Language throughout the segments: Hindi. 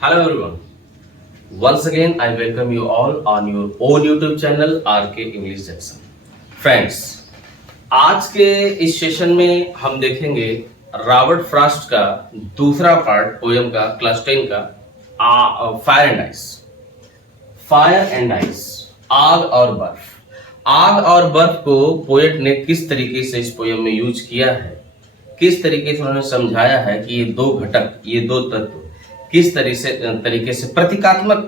Hello everyone. Once again, I welcome you all on your own YouTube channel RK English Jackson. Friends, आज के इस सेशन में हम देखेंगे रॉबर्ट फ्रॉस्ट का दूसरा पार्ट पोयम का क्लास 10 का fire and ice. Fire and ice, आग और बर्फ। आग और बर्फ को पोएट ने किस तरीके से इस पोयम में यूज किया है, किस तरीके से उन्होंने समझाया है कि ये दो घटक, ये दो तत्व किस तरीके से प्रतीकात्मक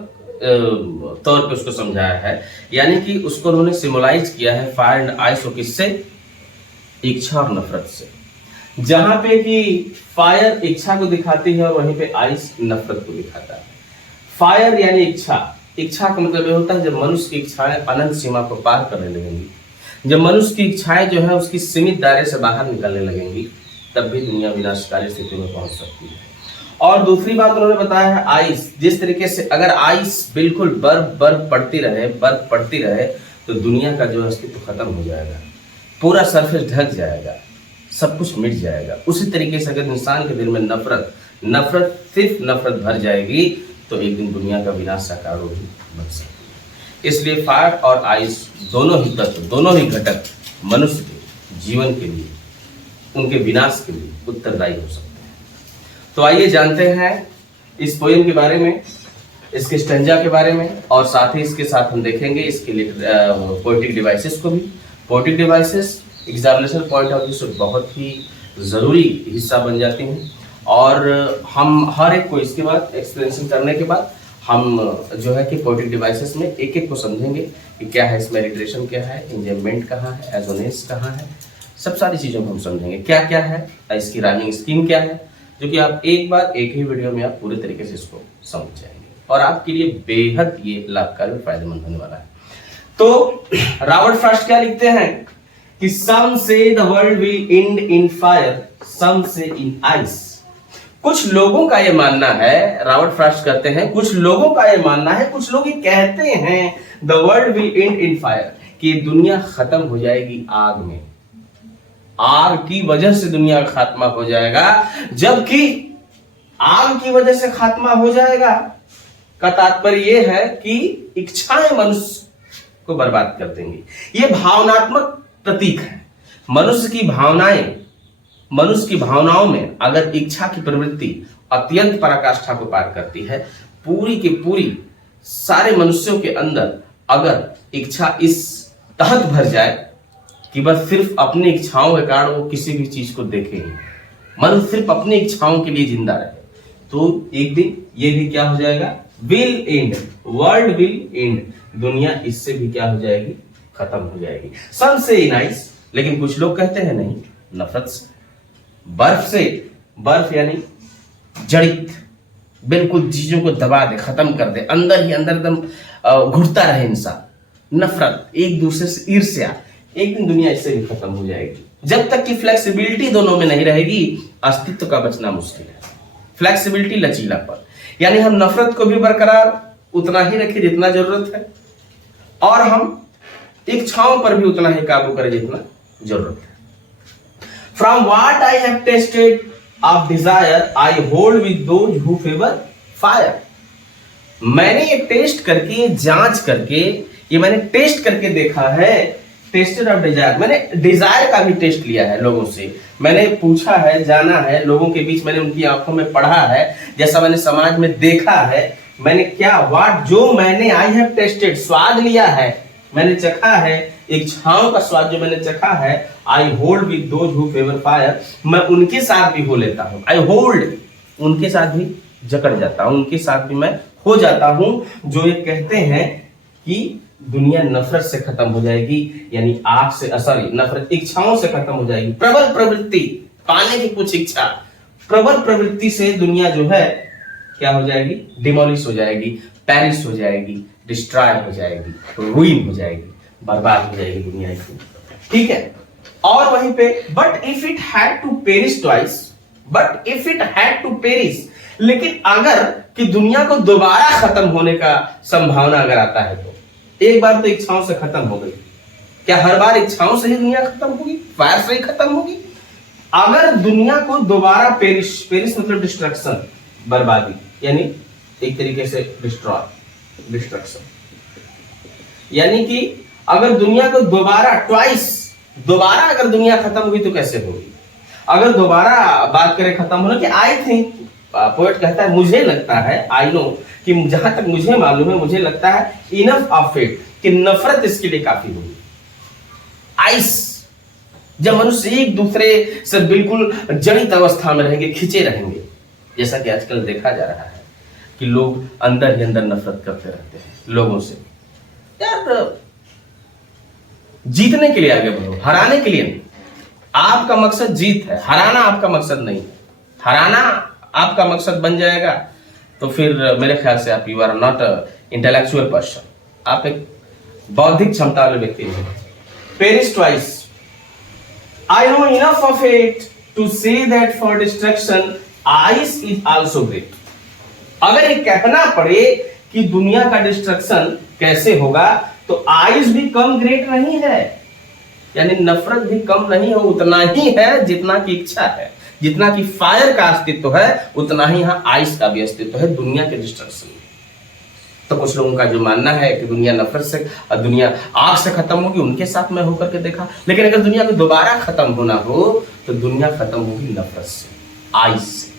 तौर पे उसको समझाया है, यानी कि उसको उन्होंने सिम्बलाइज किया है फायर एंड आइस को किससे, इच्छा और नफरत से। जहां पे कि फायर इच्छा को दिखाती है और वहीं पे आइस नफरत को दिखाता है। फायर यानी इच्छा, इच्छा का मतलब ये होता है जब मनुष्य की इच्छाएं अनंत सीमा को पार करने लगेंगी, जब मनुष्य की इच्छाएं जो है उसकी सीमित दायरे से बाहर निकलने लगेंगी, तब भी दुनिया विनाशकारी स्थिति में पहुंच सकती है। और दूसरी बात उन्होंने बताया है आइस, जिस तरीके से अगर आइस बिल्कुल बर्फ पड़ती रहे तो दुनिया का जो अस्तित्व खत्म हो जाएगा, पूरा सरफेस ढक जाएगा, सब कुछ मिट जाएगा। उसी तरीके से अगर इंसान के दिल में नफरत सिर्फ नफरत भर जाएगी तो एक दिन दुनिया का विनाश का कारण भी बन सकती है। इसलिए फायर और आइस दोनों ही तत्व, दोनों ही घटक मनुष्य के जीवन के लिए, उनके विनाश के लिए उत्तरदायी हो सकते हैं। तो आइए जानते हैं इस पोएम के बारे में, इसके स्टैंजा के बारे में, और साथ ही इसके साथ हम देखेंगे इसके लिए पोएटिक डिवाइसेस को भी। Poetic devices examination point of view से बहुत ही ज़रूरी हिस्सा बन जाती हैं, और हम हर एक को इसके बाद एक्सप्लेनेशन करने के बाद हम जो है कि पोएटिक डिवाइसेस में एक एक को समझेंगे कि क्या है इसमें, रिट्रेशन क्या है, इंजमेंट कहाँ है, एजोनेंस कहाँ है, सब सारी चीज़ों को हम समझेंगे क्या क्या है, इसकी राइमिंग स्कीम क्या है, जो कि आप एक बार एक ही वीडियो में आप पूरे तरीके से इसको समझ जाएंगे और आपके लिए बेहद ये लाभकारी और फायदेमंद होने वाला है। तो रॉबर्ट फ्रॉस्ट क्या लिखते हैं कि some say the world will end in fire, some say in ice. कुछ लोगों का ये मानना है, रॉबर्ट फ्रॉस्ट कहते हैं कुछ लोगों का ये मानना है, कुछ लोग ये कहते हैं the world will end in fire, कि दुनिया खत्म हो जाएगी आग में, आग की वजह से दुनिया का खात्मा हो जाएगा। जबकि आग की वजह से खात्मा हो जाएगा का तात्पर्य यह है कि इच्छाएं मनुष्य को बर्बाद कर देंगी। यह भावनात्मक प्रतीक है। मनुष्य की भावनाओं में अगर इच्छा की प्रवृत्ति अत्यंत पराकाष्ठा को पार करती है, पूरी की पूरी सारे मनुष्यों के अंदर अगर इच्छा इस तहत भर जाए कि बस सिर्फ अपनी इच्छाओं के कारण वो किसी भी चीज को देखेंगे, मनुष्य सिर्फ अपनी इच्छाओं के लिए जिंदा रहे, तो एक दिन ये भी क्या हो जाएगा, will and, world will and, दुनिया इससे भी क्या हो जाएगी, खत्म हो जाएगी। सम से इन आइस, लेकिन कुछ लोग कहते हैं नहीं, नफरत से, बर्फ से, बर्फ यानी जड़ित, बिल्कुल चीजों को दबा दे, खत्म कर दे, अंदर ही अंदर एकदम घुटता रहे इंसान, नफरत, एक दूसरे से ईर्ष्या, एक दिन दुनिया इससे भी खत्म हो जाएगी। जब तक कि फ्लेक्सिबिलिटी दोनों में नहीं रहेगी, अस्तित्व का बचना मुश्किल है। फ्लेक्सिबिलिटी, लचीलापन, यानी हम नफरत को भी बरकरार उतना ही रखें जितना जरूरत है, और हम इच्छाओं पर भी उतना ही काबू करें जितना जरूरत है। From what I have tested of desire I hold with those who favour fire. मैंने ये टेस्ट करके, जांच करके, ये मैंने टेस्ट करके देखा है, टेस्टेड ऑफ डिजायर, मैंने डिजायर का भी टेस्ट लिया है लोगों से, मैंने पूछा है, जाना है, लोगों के बीच मैंने उनकी आंखों में पढ़ा है, जैसा मैंने समाज में देखा है, मैंने क्या, व्हाट, जो मैंने, आई हैव टेस्टेड, स्वाद लिया है, मैंने चखा है, इच्छाओं का स्वाद जो मैंने चखा है, I hold with those who favour fire, मैं उनके साथ भी हो लेता हूं, आई होल्ड, उनके साथ भी जकड़ जाता हूं, उनके साथ भी मैं हो जाता हूं, जो ये कहते हैं कि दुनिया नफरत से खत्म हो जाएगी, यानी आग से, सॉरी, नफरत, इच्छाओं से खत्म हो जाएगी। प्रबल प्रवृत्ति, पाने की कुछ इच्छा, प्रबल प्रवृत्ति से दुनिया जो है क्या हो जाएगी, डिमोलिश हो जाएगी, पेरिश हो जाएगी, डिस्ट्रॉय हो जाएगी, रूइन हो जाएगी, बर्बाद हो जाएगी दुनिया की, ठीक है। और वहीं पे but if it had to perish twice, but if it had to perish, लेकिन अगर कि दुनिया को दोबारा खत्म होने का संभावना अगर आता है, तो एक बार तो इच्छाओं से खत्म हो गई, क्या हर बार इच्छाओं से ही दुनिया खत्म होगी, फायर से ही खत्म होगी? अगर दुनिया को दोबारा पेरिश मतलब डिस्ट्रक्शन, बर्बादी, यानी एक तरीके से डिस्ट्रक्शन। यानी कि अगर दुनिया को दोबारा अगर दुनिया खत्म हुई तो कैसे होगी? अगर दोबारा बात करें खत्म होने की, आई थिंक पोएट कहता है, मुझे लगता है, आई नो, कि जहां तक मुझे मालूम है, मुझे लगता है इनफ ऑफ इट, कि नफरत इसके लिए काफी होगी। आइस, जब मनुष्य एक दूसरे से बिल्कुल जड़ित अवस्था में रहेंगे, खिंचे रहेंगे, जैसा कि आजकल देखा जा रहा है कि लोग अंदर ही अंदर नफरत करते रहते हैं लोगों से। यार, जीतने के लिए आगे बढ़ो, हराने के लिए नहीं। आपका मकसद जीत है, हराना आपका मकसद नहीं है। हराना आपका मकसद बन जाएगा तो फिर मेरे ख्याल से आप you are not intellectual person, आप एक बौद्धिक क्षमता वाले व्यक्ति हैं। Perish twice, I know enough of it to say that for destruction ice is also great. अगर ये कहना पड़े कि दुनिया का डिस्ट्रक्शन कैसे होगा तो आइस भी कम ग्रेट नहीं है, यानी नफरत भी कम नहीं हो, उतना ही है जितना की इच्छा है। जितना कि फायर का अस्तित्व है उतना ही यहाँ आइस का भी अस्तित्व है दुनिया के डिस्ट्रक्शन में। तो कुछ लोगों का जो मानना है कि दुनिया नफरत से, दुनिया आग से खत्म होगी, उनके साथ मैं होकर के देखा। लेकिन अगर दुनिया को दोबारा खत्म होना हो तो दुनिया खत्म होगी नफरत से, आइस से।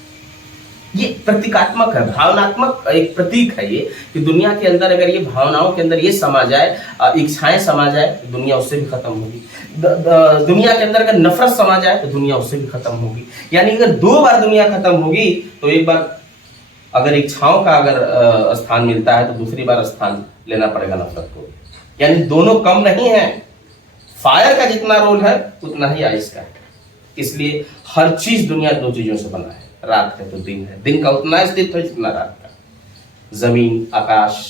ये प्रतीकात्मक है, भावनात्मक एक प्रतीक है ये, कि दुनिया के अंदर अगर ये भावनाओं के अंदर ये समा जाए, इच्छाएं समा जाए तो दुनिया उससे भी खत्म होगी। दुनिया के अंदर अगर नफरत समा जाए तो दुनिया उससे भी खत्म होगी। यानी अगर 2 बार दुनिया खत्म होगी तो एक बार अगर इच्छाओं का अगर स्थान मिलता है तो दूसरी बार स्थान लेना पड़ेगा नफरत को। यानी दोनों कम नहीं है, फायर का जितना रोल है उतना ही आइस का है। इसलिए हर चीज दुनिया 2 चीजों से बना है, रात है तो दिन है, दिन का उतना अस्तित्व है जितना रात का। जमीन, आकाश,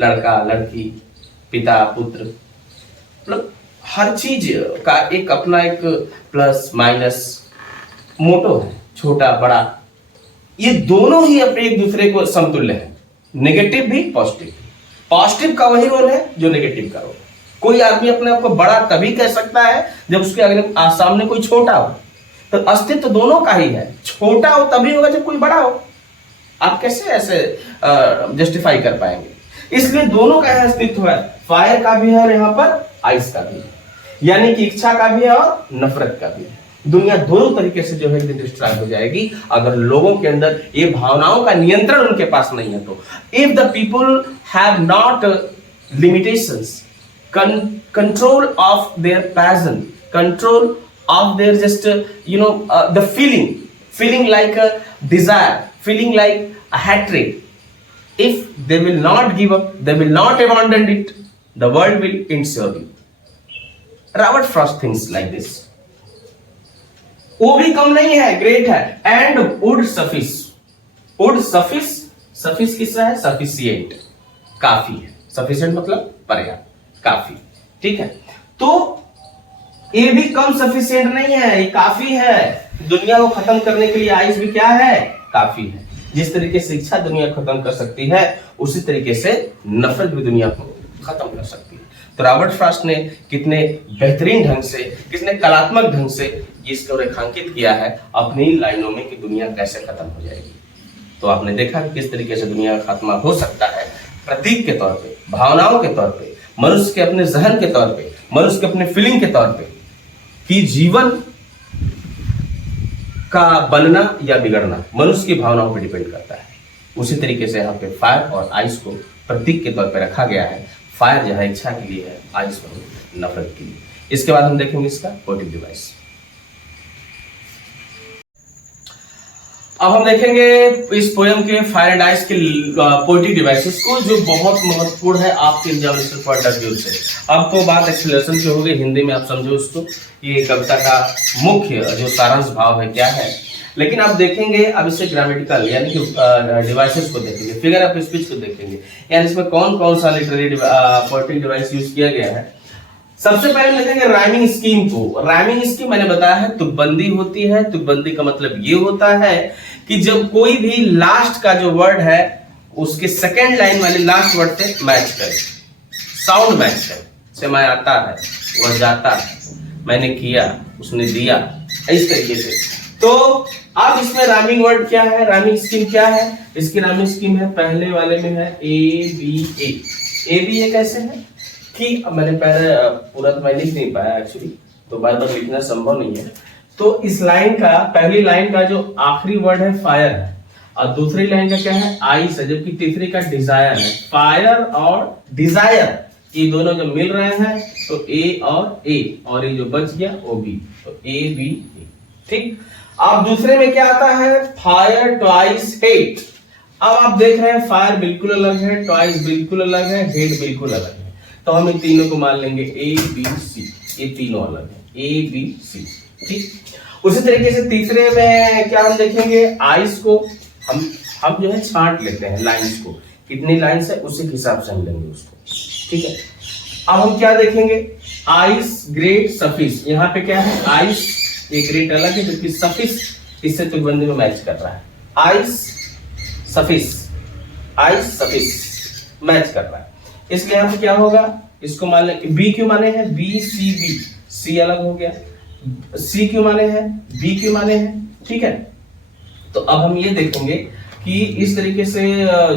लड़का, लड़की, पिता, पुत्र, मतलब हर चीज का एक अपना एक प्लस माइनस मोटो है, छोटा बड़ा। ये दोनों ही अपने एक दूसरे को समतुल्य है, नेगेटिव भी पॉजिटिव। पॉजिटिव का वही रोल है जो नेगेटिव का रोल। कोई आदमी अपने आप को बड़ा तभी कह सकता है जब उसके अगले सामने कोई छोटा हो। तो अस्तित्व दोनों का ही है, छोटा हो तभी होगा जब कोई बड़ा हो। आप कैसे ऐसे जस्टिफाई कर पाएंगे? इसलिए दोनों का अस्तित्व है, फायर का भी है और यहाँ पर आइस का भी है, यानी कि इच्छा का भी है और नफरत का भी है। दुनिया दोनों तरीके से जो है डिस्ट्रॉय हो जाएगी अगर लोगों के अंदर ये भावनाओं का नियंत्रण उनके पास नहीं है तो। If the people have not limitations, control of their passion, control of their just the feeling like a desire, feeling like a hatred. If they will not give up, they will not abandon it, the world will end surely. Robert Frost thinks like this. वो भी कम नहीं है, ग्रेट है। And would suffice, would suffice किसका है? सफिशिएंट, काफी है। सफिशिएंट मतलब पर्याप्त, काफी, ठीक है। तो ये भी कम सफिशिएंट नहीं है, ये काफी है। दुनिया को खत्म करने के लिए आइस भी क्या है? काफी है। जिस तरीके से इच्छा दुनिया खत्म कर सकती है उसी तरीके से नफरत भी दुनिया को खत्म कर सकती है। तो रॉबर्ट फ्रॉस्ट ने कितने बेहतरीन ढंग से, कितने कलात्मक ढंग से इसको रेखांकित किया है अपनी लाइनों में कि दुनिया कैसे खत्म हो जाएगी। तो आपने देखा कि किस तरीके से दुनिया का खात्मा हो सकता है, प्रतीक के तौर पे, भावनाओं के तौर पे, मनुष्य के अपने जहन के तौर पे, मनुष्य के अपने फीलिंग के तौर पे, कि जीवन का बनना या बिगड़ना मनुष्य की भावनाओं पर डिपेंड करता है। उसी तरीके से यहाँ पे फायर और आइस को प्रतीक के तौर पे रखा गया है। फायर जो है इच्छा के लिए है, आइस नफरत के लिए। इसके बाद हम देखेंगे इसका पोएटिक डिवाइस। अब हम देखेंगे इस पोयम के फायर एंड आइस के पोएटिक डिवाइसेस को, जो बहुत महत्वपूर्ण है आपके एग्जामिनेशन पॉइंट ऑफ व्यू से। अब तो बात एक्सेलरेशन की हो गई, हिंदी में आप समझो इसको, ये कविता का मुख्य जो सारांश भाव है क्या है। लेकिन आप देखेंगे अब इसे ग्रामेटिकल यानी कि डिवाइसेस को देखेंगे, फिगर ऑफ स्पीच को देखेंगे, यानी इसमें कौन कौन सा लिटरेरी पोएटिक डिवाइस यूज किया गया है। सबसे पहले देखेंगे राइमिंग स्कीम को। राइमिंग स्कीम मैंने बताया है तुकबंदी होती है। तुकबंदी का मतलब ये होता है कि जब कोई भी लास्ट का जो वर्ड है उसके सेकेंड लाइन वाले लास्ट वर्ड से मैच करे, साउंड मैच करे। से मैं आता है, वह जाता है, मैंने किया, उसने दिया, इस तरीके से। तो अब इसमें राइमिंग वर्ड क्या है, राइमिंग स्कीम क्या है? इसकी राइमिंग स्कीम है, पहले वाले में है A B A. A B ए कैसे है कि मैंने पहले पूरा तो मैं लिख नहीं पाया एक्चुअली, तो बार बार लिखना संभव नहीं है। तो इस लाइन का, पहली लाइन का जो आखिरी वर्ड है फायर है, और दूसरी लाइन का क्या है, आइस है, जबकि तीसरी का डिजायर है। फायर और डिजायर ये दोनों जब मिल रहे हैं तो ए और ये जो बच गया वो बी, तो ए बी ए। ठीक। अब दूसरे में क्या आता है, फायर ट्वाइस हेट। अब आप देख रहे हैं फायर बिल्कुल अलग है, ट्वाइस बिल्कुल अलग है, हेट बिल्कुल अलग है, तो हम इन तीनों को मान लेंगे ए बी सी, ये तीनों अलग है, ए बी सी। ठीक। उसी तरीके से तीसरे में क्या हम देखेंगे, आइस को हम जो है छांट लेते हैं लाइंस को, कितनी लाइंस है उसी के हिसाब से हम लेंगे उसको। ठीक है। अब हम क्या देखेंगे, आइस ग्रेट सफिस। यहाँ पे क्या है, आइस ये ग्रेट अलग है, क्योंकि सफिस इससे तुकबंदी में मैच कर रहा है। Ice suffice, ice suffice match कर रहा है, इसलिए यहाँ पे क्या होगा, इसको मान लें बी क्यों माने हैं, बी सी बी, सी अलग हो गया, सी क्यों माने हैं, बी क्यों माने हैं। ठीक है। तो अब हम ये देखेंगे कि इस तरीके से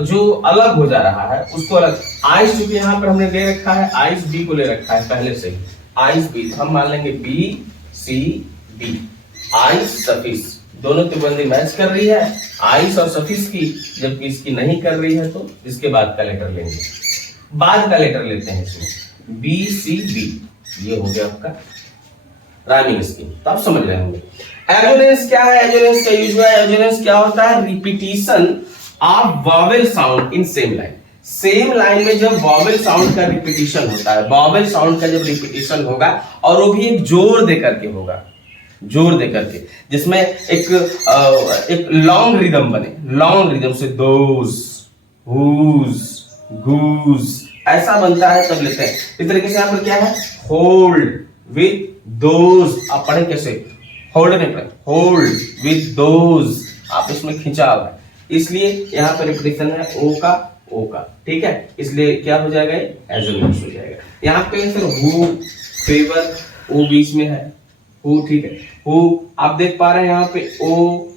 जो अलग हो जा रहा है उसको अलग, आइस चूंकि यहाँ पर हमने ले रखा है, आइस बी को ले रखा है पहले से ही, आइस बी, तो हम मान लेंगे B C B. Ice suffice, दोनों तुकबंदी मैच कर रही है आइस और सफिस की, जबकि इसकी नहीं कर रही है, तो इसके बाद का लेटर लेंगे, बाद का लेटर लेते हैं इसमें, बी सी बी, ये हो गया आपका राइमिंग स्कीम। तो आप समझ रहे होंगे। एजोनेंस क्या है, एजोनेंस का यूज हुआ है, एजोनेंस क्या होता है, repetition of vowel sound in same line. Same line में जब वॉवेल साउंड का रिपीटिशन होता है, वॉवेल साउंड का जब रिपीटिशन होगा, और वो भी एक जोर दे करके होगा, जोर दे करके, जिसमें एक लॉन्ग रिदम बने, लॉन्ग रिदम से दोस हुज गूज ऐसा बनता है, तब लेते हैं। इस तरीके से यहाँ पर क्या है, होल्ड विद दोज, आप पढ़े कैसे, होल्ड नहीं पढ़े, होल्ड विद दोज, आप इसमें खिंचाव है, इसलिए यहाँ पर रिपीटिशन है ओ का। ठीक है, इसलिए क्या हो जाएगा, एजोनेंस हो जाएगा। यहाँ पे फिर हु, फेवर, ओ बीच में है, हु। ठीक है, हु आप देख पा रहे हैं यहाँ पे ओ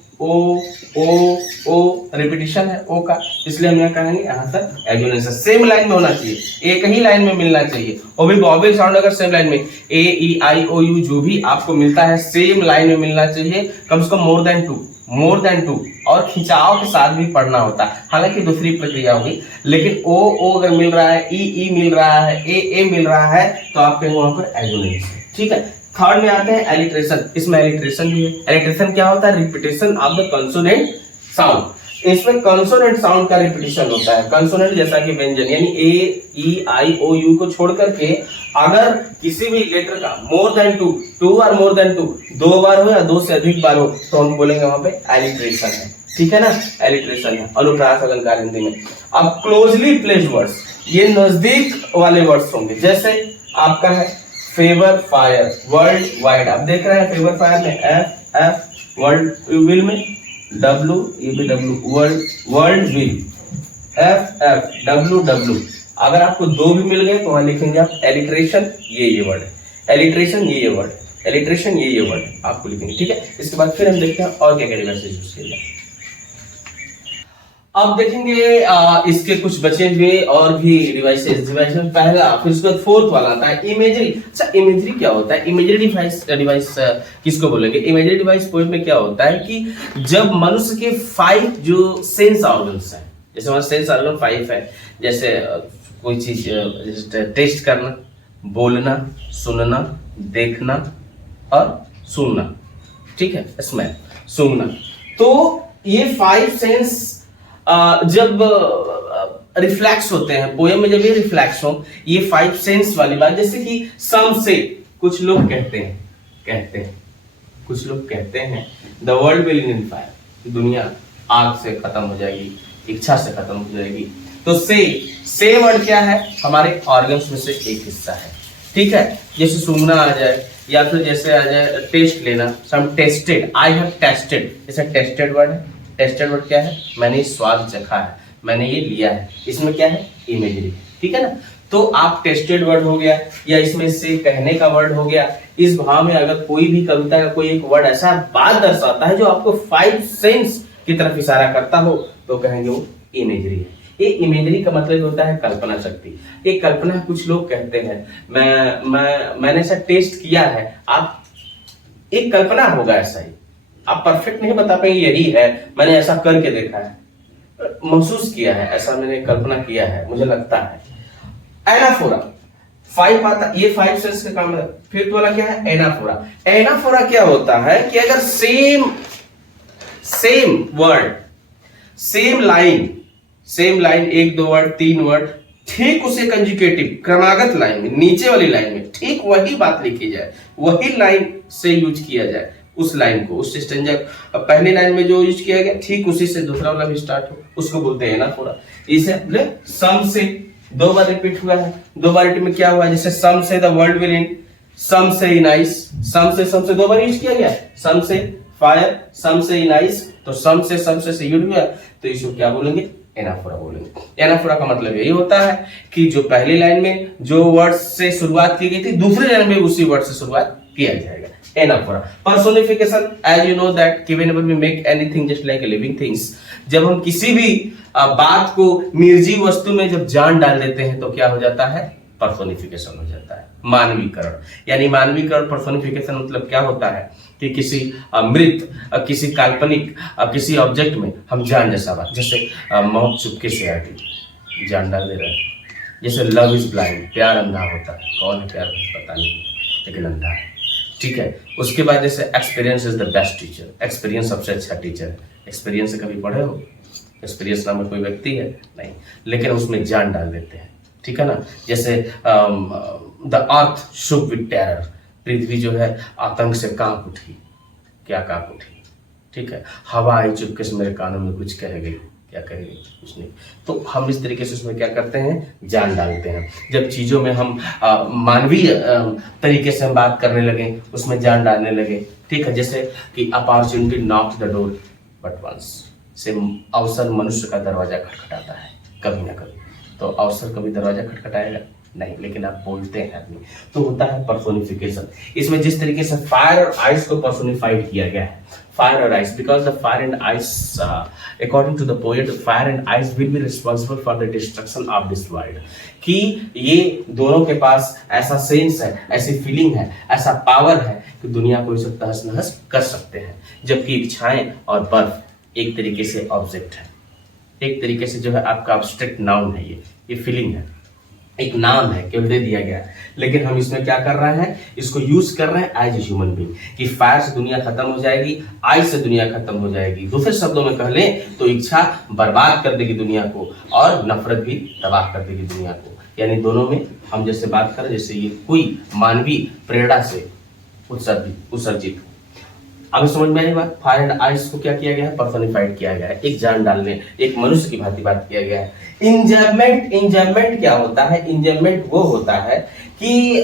रिपीटिशन है ओ का, इसलिए हम यहाँ कहेंगे यहाँ तक एजोनेंस। सेम लाइन में होना चाहिए, एक ही लाइन में मिलना चाहिए, और भी वॉवेल साउंड अगर सेम लाइन में ए ई आई ओ यू जो भी आपको मिलता है सेम लाइन में मिलना चाहिए, कम से कम मोर देन टू, और खिंचाव के साथ भी पढ़ना होता है। हालांकि दूसरी प्रक्रिया होगी, लेकिन ओ अगर मिल रहा है, ई मिल रहा है, ए मिल रहा है, तो आप कहेंगे वहां पर एजोनेंस है। ठीक है। थर्ड में आते हैं एलिट्रेशन, इसमें एलिट्रेशन भी है। एलिट्रेशन क्या होता है, repetition of the consonant sound. इसमें कंसोनेंट साउंड का रिपीटेशन होता है, कंसोनेंट जैसा कि व्यंजन, यानी ए ई आई ओ यू को छोड़ करके अगर किसी भी लेटर का मोर देन टू और मोर देन टू, दो बार हो या दो से अधिक बार हो, तो हम बोलेंगे वहां पे एलिट्रेशन है। ठीक है ना, एलिट्रेशन है। अनुप्रास अलंकार हिंदी में। अब क्लोजली प्लेस्ड वर्ड्स, ये नजदीक वाले वर्ड्स होंगे, जैसे आपका है फेवर फायर, वर्ल्ड वाइड, आप देख रहे हैं फेवर फायर में एफ, वर्ल्ड विल में डब्ल्यू, ये भी W, world will, F W. अगर आपको दो भी मिल गए तो वहां लिखेंगे आप एलिट्रेशन, ये वर्ड है, एलिट्रेशन ये वर्ड है, एलिट्रेशन ये वर्ड आपको लिखेंगे। ठीक है। इसके बाद फिर हम देखते हैं और क्या क्या डिवाइसेस यूज किए जाए। अब देखेंगे इसके कुछ बचे हुए और भी डिवाइसेस में पहला, फिर उसके बाद फोर्थ वाला आता है इमेजरी। अच्छा, इमेजरी क्या होता है, इमेजरी डिवाइस किसको बोलेंगे। इमेजरी डिवाइस पोएम में क्या होता है कि जब मनुष्य के 5 जो सेंस ऑर्गन्स हैं, जैसे हमारा सेंस ऑर्गन 5 है, जैसे कोई चीज टेस्ट करना, बोलना, सुनना, देखना और सुनना। ठीक है, स्मेल, सूंघना, तो ये 5 सेंस जब रिफ्लेक्स होते हैं पोएम में, जब ये रिफ्लेक्स हो, ये 5 सेंस वाली बात, जैसे कि सम से, कुछ लोग कहते हैं कुछ लोग कहते हैं the world will in fire, दुनिया आग से खत्म हो जाएगी, इच्छा से खत्म हो जाएगी। तो से वर्ड क्या है, हमारे ऑर्गन्स में से एक हिस्सा है। ठीक है, जैसे सूंघना आ जाए, या फिर जैसे आ जाए टेस्ट लेना, सम टेस्टेड, आई हैव टेस्टेड, जैसे टेस्टेड वर्ड है। टेस्टेड वर्ड क्या है, मैंने स्वाद चखा है, मैंने ये लिया है, इसमें क्या है, इमेजरी। ठीक है ना। तो आप टेस्टेड वर्ड हो गया या इसमें से कहने का वर्ड हो गया। इस भाव में अगर कोई भी कविता का कोई एक वर्ड ऐसा बात दर्शाता है जो आपको 5 सेंस की तरफ इशारा करता हो तो कहेंगे वो इमेजरी है। ये इमेजरी का मतलब होता है कल्पना शक्ति। ये कल्पना कुछ लोग कहते हैं, मैंने ऐसा टेस्ट किया है, आप एक कल्पना होगा ऐसा ही, आप परफेक्ट नहीं बता पाएंगे यही है, मैंने ऐसा करके देखा है, महसूस किया है, ऐसा मैंने कल्पना किया है, मुझे लगता है। एनाफोरा 5 आता, ये 5 सेंस का काम है। फिफ्थ वाला क्या है? एनाफोरा। एनाफोरा क्या होता है कि अगर same word, same line 1 2 word 3 word, ठीक उसे कंजुगेटिव क्रमागत लाइन में, नीचे वाली लाइन में ठीक वही बात लिखी जाए, वही लाइन से यूज किया जाए, उस लाइन को, उस स्टेंजा पहली लाइन में जो यूज किया गया ठीक उसी से दूसरा वाला भी स्टार्ट हो, उसको बोलते हैं एनाफोरा। इसे सम से 2 बार रिपीट हुआ है, 2 बार रिपीट में क्या हुआ? जैसे सम say the world will and, some say in ice, सम से 2 बार यूज किया गया, सम से fire, some say in ice, तो सम से यूज हुआ, तो इसको क्या बोलेंगे? एनाफोरा बोलेंगे। एनाफोरा का मतलब यही होता है कि जो पहली लाइन में जो वर्ड से शुरुआत की गई थी दूसरी लाइन में उसी वर्ड से शुरुआत किया जाएगा, anaphora. Personification, as you know that whenever we make anything just like living things, जब हम किसी भी बात को निर्जीव वस्तु में जब जान डाल देते हैं तो क्या हो जाता है? पर्सोनिफिकेशन हो जाता है, मानवीकरण। यानी मानवीकरण, पर्सोनिफिकेशन मतलब क्या होता है कि किसी मृत, किसी काल्पनिक, किसी ऑब्जेक्ट में हम जान जैसा बात, जैसे मौत चुपके से आ गई, जान डाल दे रहे हैं। जैसे लव इज ब्लाइंड, प्यार अंधा होता है, कौन है प्यार पता नहीं लेकिन अंधा है, ठीक है। उसके बाद जैसे experience is the best teacher, experience सबसे अच्छा टीचर है। एक्सपीरियंस से कभी पढ़े हो? एक्सपीरियंस नाम कोई व्यक्ति है? नहीं, लेकिन उसमें जान डाल देते हैं, ठीक है ना। जैसे the earth shook with terror, पृथ्वी जो है आतंक से कांप उठी, क्या कांप उठी, ठीक है। हवा आई चुपके से मेरे कानों में कुछ कह गई, क्या कहेगी? कुछ नहीं। तो हम इस तरीके से उसमें क्या करते हैं? जान डालते हैं। जब चीजों में हम मानवीय तरीके से हम बात करने लगे, उसमें जान डालने लगे, ठीक है। जैसे कि opportunity knocks the door but once, से अवसर मनुष्य का दरवाजा खटखटाता है कभी ना कभी। तो अवसर कभी दरवाजा खटखटाएगा नहीं, लेकिन आप बोलते हैं आदमी, तो होता है पर्सोनिफिकेशन। इसमें जिस तरीके से फायर और आइस को पर्सोनिफाइड किया गया है, फायर और ice, because the fire and ice, according to the poet, fire and ice will be responsible for the destruction of this world. कि ये दोनों के पास ऐसा सेंस है, ऐसी फीलिंग है, ऐसा पावर है कि दुनिया को इसे तहस नहस कर सकते हैं। जबकि इच्छाएं और बर्फ एक तरीके से ऑब्जेक्ट है, एक तरीके से जो है आपका एब्स्ट्रैक्ट नाउन है, ये फीलिंग है, एक नाम है, केवल दे दिया गया है। लेकिन हम इसमें क्या कर रहे हैं? इसको यूज कर रहे हैं एज ए ह्यूमन बीइंग, कि फायर से दुनिया खत्म हो जाएगी, आइस से दुनिया खत्म हो जाएगी। दूसरे शब्दों में कह लें तो इच्छा बर्बाद कर देगी दुनिया को और नफरत भी तबाह कर देगी दुनिया को। यानी दोनों में हम जैसे बात करें, जैसे ये कोई मानवीय प्रेरणा से उत्सर्जित। अभी समझ में आई बात? फायर एंड आइस को क्या किया गया है? पर्सोनिफाइड किया गया है, एक जान डालने, एक मनुष्य की भांति बात किया गया है। इंजॉयमेंट क्या होता है? इंजॉयमेंट वो होता है कि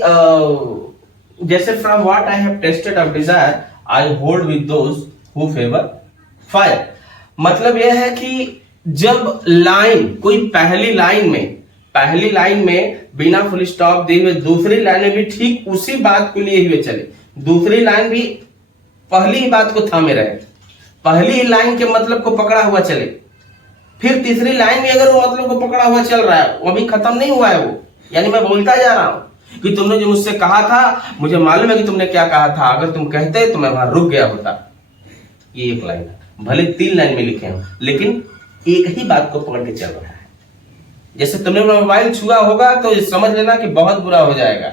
जैसे from what I have tested of desire I hold with those who favour fire. मतलब यह है कि जब लाइन, कोई पहली लाइन में बिना फुल स्टॉप दिए हुए दूसरी लाइन में भी ठीक उसी बात को लिए हुए चले, दूसरी लाइन भी पहली ही बात को थामे रहे, पहली ही लाइन के मतलब को पकड़ा हुआ चले, फिर तीसरी लाइन में अगर वो मतलब को पकड़ा हुआ चल रहा है, वो अभी खत्म नहीं हुआ है वो, यानी मैं बोलता जा रहा हूं कि तुमने जो मुझसे कहा था, मुझे मालूम है कि तुमने क्या कहा था, अगर तुम कहते तो मैं वहां रुक गया होता। ये एक लाइन है, भले 3 लाइन में लिखे हो, लेकिन एक ही बात को पकड़ के चल रहा है। जैसे तुमने मोबाइल छुआ होगा तो समझ लेना कि बहुत बुरा हो जाएगा,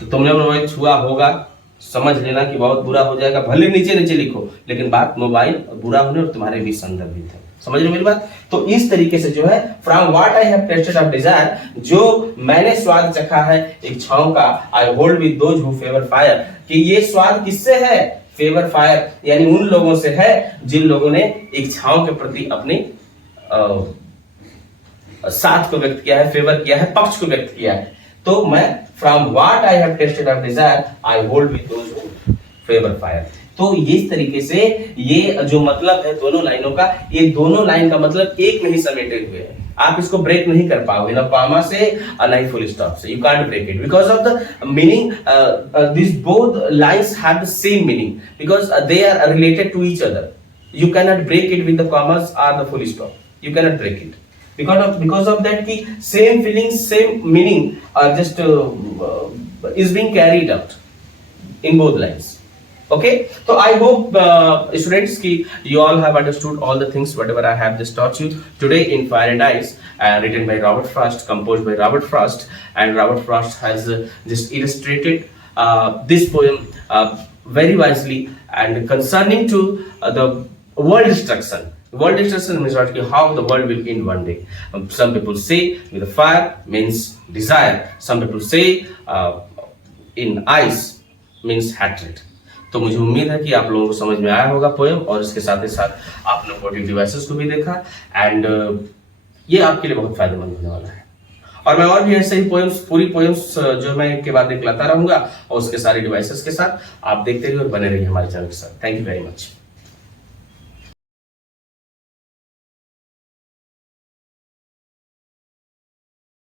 तो तुमने मोबाइल छुआ होगा, समझ लेना कि बहुत बुरा हो जाएगा, भले नीचे लिखो, लेकिन बात मोबाइल बुरा होने और तुम्हारे बीच संदर्भित है। समझ रहे मेरी बात? तो इस तरीके से जो है from what I have tested of desire, जो मैंने स्वाद चखा है इच्छाओं का, I hold with those who favour fire, कि ये स्वाद किससे है? फेवर फायर, यानी उन लोगों से है जिन लोगों ने इच्छाओं के प्रति अपने साथ को व्यक्त किया है, फेवर किया है, पक्ष को व्यक्त किया है। तो मैं from what I have tested of desire I hold with those who favour fire. तो इस तरीके से ये जो मतलब है दोनों लाइनों का, ये दोनों लाइन का मतलब एक में ही समेटे हुए हैं। आप इसको ब्रेक नहीं कर पाओगे, ना कॉमा से और ना ही फुल स्टॉप से। You can't break it because of the meaning, this both lines have the same meaning because they are related to each other. You cannot break it with the commas or the full stop. You cannot break it because of that ki same feeling, same meaning are just is being carried out in both lines. Okay, so I hope students ki you all have understood all the things whatever I have just taught you today in Fire and Ice, written by Robert Frost, composed by Robert Frost, and Robert Frost has just illustrated this poem very wisely and concerning to the world destruction. World destruction means what? How the world will end one day. Some people say with the fire means desire. Some people say in ice means hatred. तो मुझे उम्मीद है कि आप लोगों को समझ में आया होगा पोएम, और इसके साथ ही साथ आपने पोएटिक डिवाइसेस को भी देखा, एंड ये आपके लिए बहुत फायदेमंद होने वाला है। और मैं और भी ऐसे ही पोएम्स, पूरी पोएम्स जो मैं एक के बाद एक लाता रहूंगा, और उसके सारे डिवाइसेस के साथ आप देखते रहिए और बने रहिए हमारे चैनल के साथ। Thank you very much.